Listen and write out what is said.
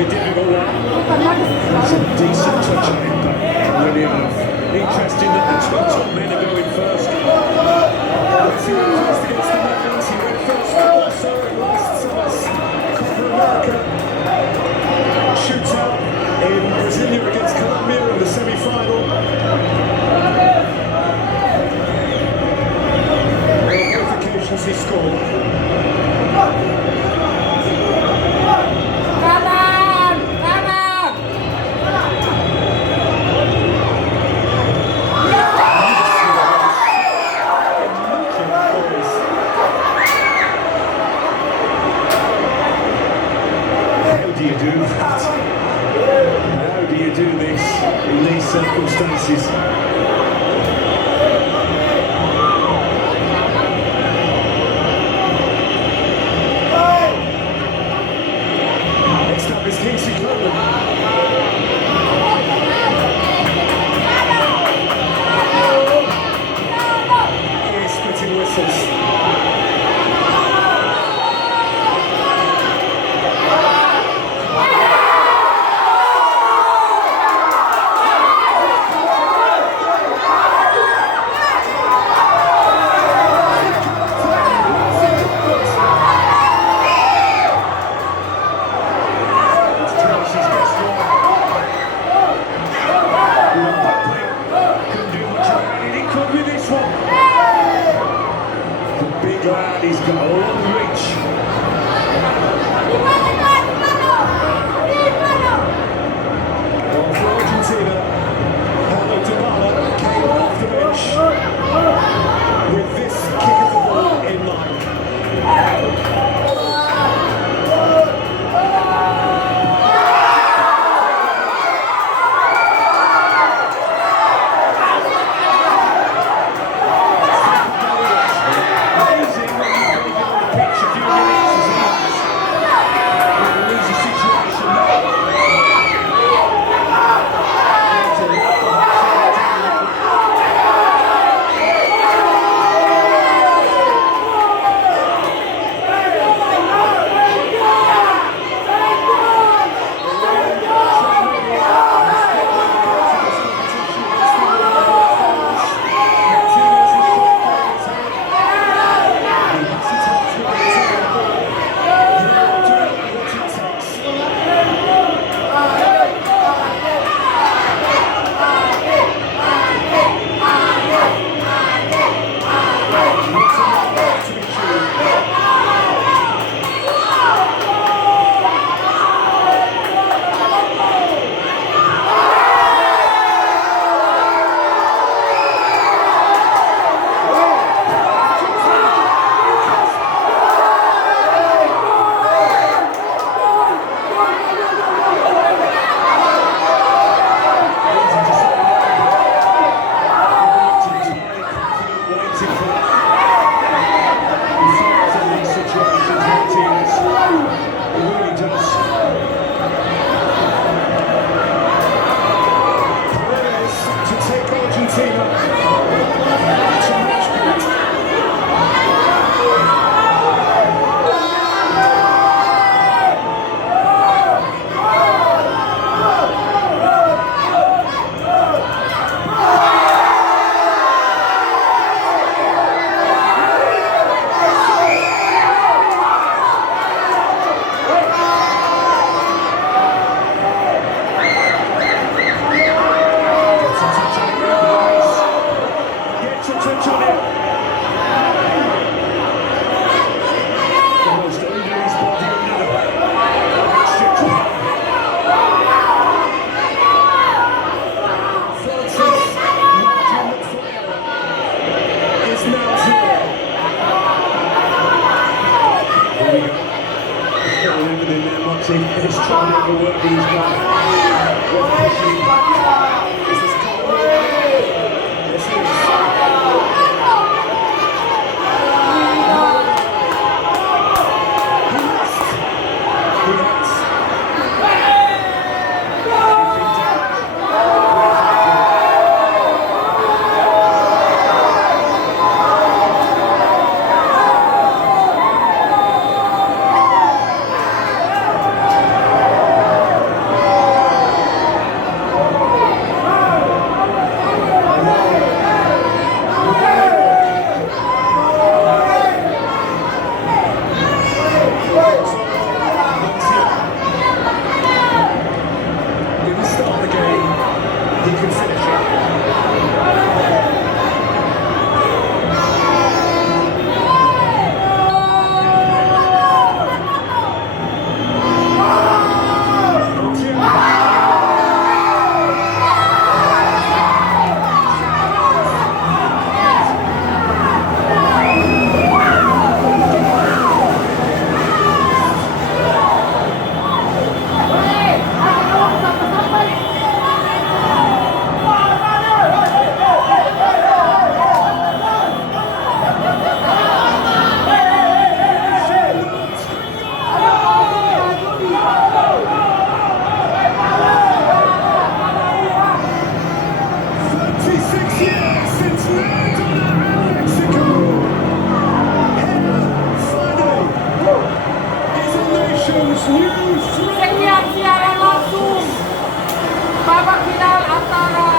be a difficult one. That's a decent touch on it, but really interesting that the two top men are going first. Messi went first against the Netherlands, he went first also in last summer's Copa America shootout in Brasilia against Colombia in the semi-final. On both occasions he scored. How do you do this in these circumstances? Next up is Kingsley Coman. He's spitting whistles. Glad he's got a long reach. Well, for Argentina, Paulo Dybala came off the bench with this kick of the ball in mind. He's trying to overwork with his back. This is shows new strength. Sekian siaran langsung babak final antara